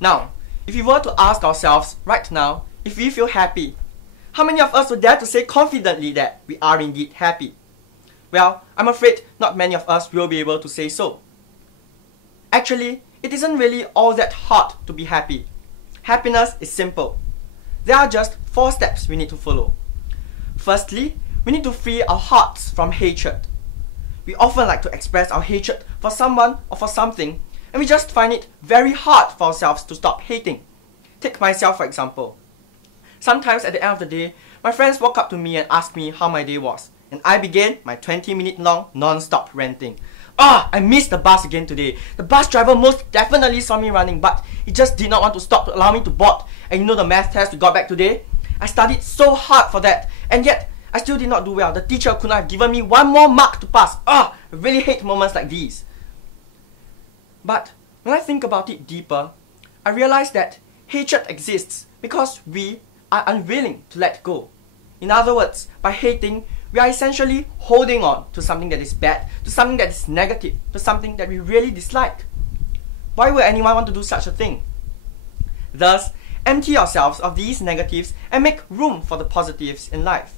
Now, if we were to ask ourselves right now if we feel happy, how many of us would dare to say confidently that we are indeed happy? Well, I'm afraid not many of us will be able to say so. Actually, it isn't really all that hard to be happy. Happiness is simple. There are just 4 steps we need to follow. Firstly, we need to free our hearts from hatred. We often like to express our hatred for someone or for something, and we just find it very hard for ourselves to stop hating. Take myself for example. Sometimes at the end of the day, my friends walk up to me and ask me how my day was, and I begin my 20-minute long non-stop ranting. I missed the bus again today. The bus driver most definitely saw me running, but he just did not want to stop to allow me to board. And you know the math test we got back today? I studied so hard for that, and yet I still did not do well. The teacher could not have given me 1 more mark to pass. I really hate moments like these. But when I think about it deeper, I realize that hatred exists because we are unwilling to let go. In other words, by hating, we are essentially holding on to something that is bad, to something that is negative, to something that we really dislike. Why would anyone want to do such a thing? Thus, empty ourselves of these negatives and make room for the positives in life.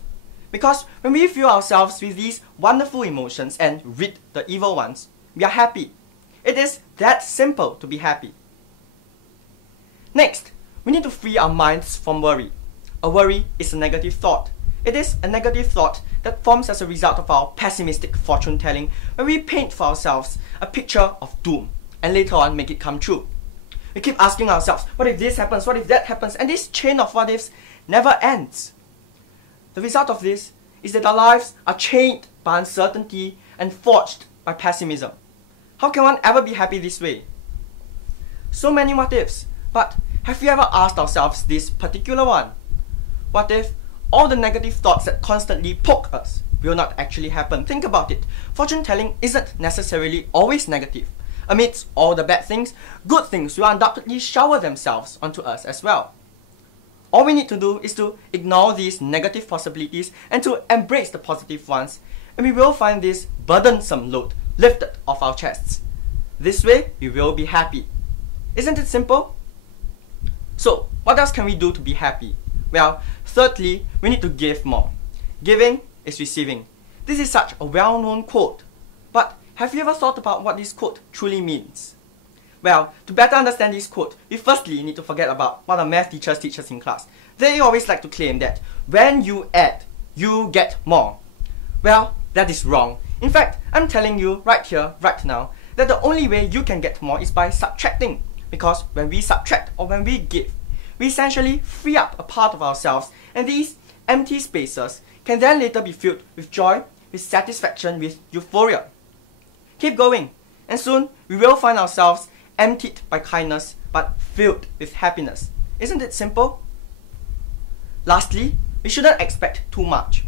Because when we fill ourselves with these wonderful emotions and rid the evil ones, we are happy. It is that simple to be happy. Next, we need to free our minds from worry. A worry is a negative thought. It is a negative thought that forms as a result of our pessimistic fortune telling, where we paint for ourselves a picture of doom and later on make it come true. We keep asking ourselves, what if this happens, what if that happens, and this chain of what ifs never ends. The result of this is that our lives are chained by uncertainty and forged by pessimism. How can one ever be happy this way? So many what ifs, but have we ever asked ourselves this particular one? What if all the negative thoughts that constantly poke us will not actually happen? Think about it. Fortune telling isn't necessarily always negative. Amidst all the bad things, good things will undoubtedly shower themselves onto us as well. All we need to do is to ignore these negative possibilities and to embrace the positive ones, and we will find this burdensome load lifted off our chests. This way, we will be happy. Isn't it simple? So, what else can we do to be happy? Well, thirdly, we need to give more. Giving is receiving. This is such a well-known quote. But have you ever thought about what this quote truly means? Well, to better understand this quote, we firstly need to forget about what our math teachers teach us in class. They always like to claim that when you add, you get more. Well, that is wrong. In fact, I'm telling you right here, right now, that the only way you can get more is by subtracting. Because when we subtract or when we give, we essentially free up a part of ourselves, and these empty spaces can then later be filled with joy, with satisfaction, with euphoria. Keep going, and soon we will find ourselves emptied by kindness but filled with happiness. Isn't it simple? Lastly, we shouldn't expect too much.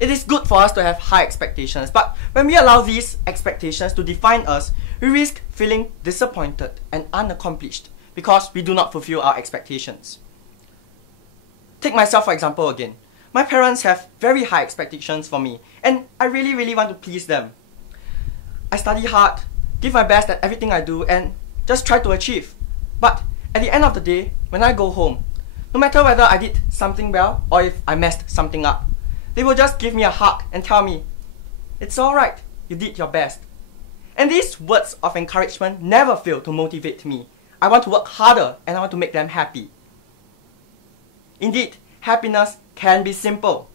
It is good for us to have high expectations, but when we allow these expectations to define us, we risk feeling disappointed and unaccomplished because we do not fulfill our expectations. Take myself for example again. My parents have very high expectations for me, and I really want to please them. I study hard, give my best at everything I do, and just try to achieve. But at the end of the day, when I go home, no matter whether I did something well or if I messed something up, they will just give me a hug and tell me, "It's alright, you did your best." And these words of encouragement never fail to motivate me. I want to work harder and I want to make them happy. Indeed, happiness can be simple.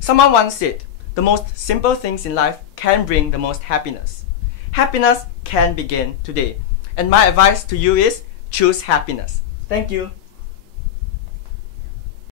Someone once said, the most simple things in life can bring the most happiness. Happiness can begin today. And my advice to you is, choose happiness. Thank you.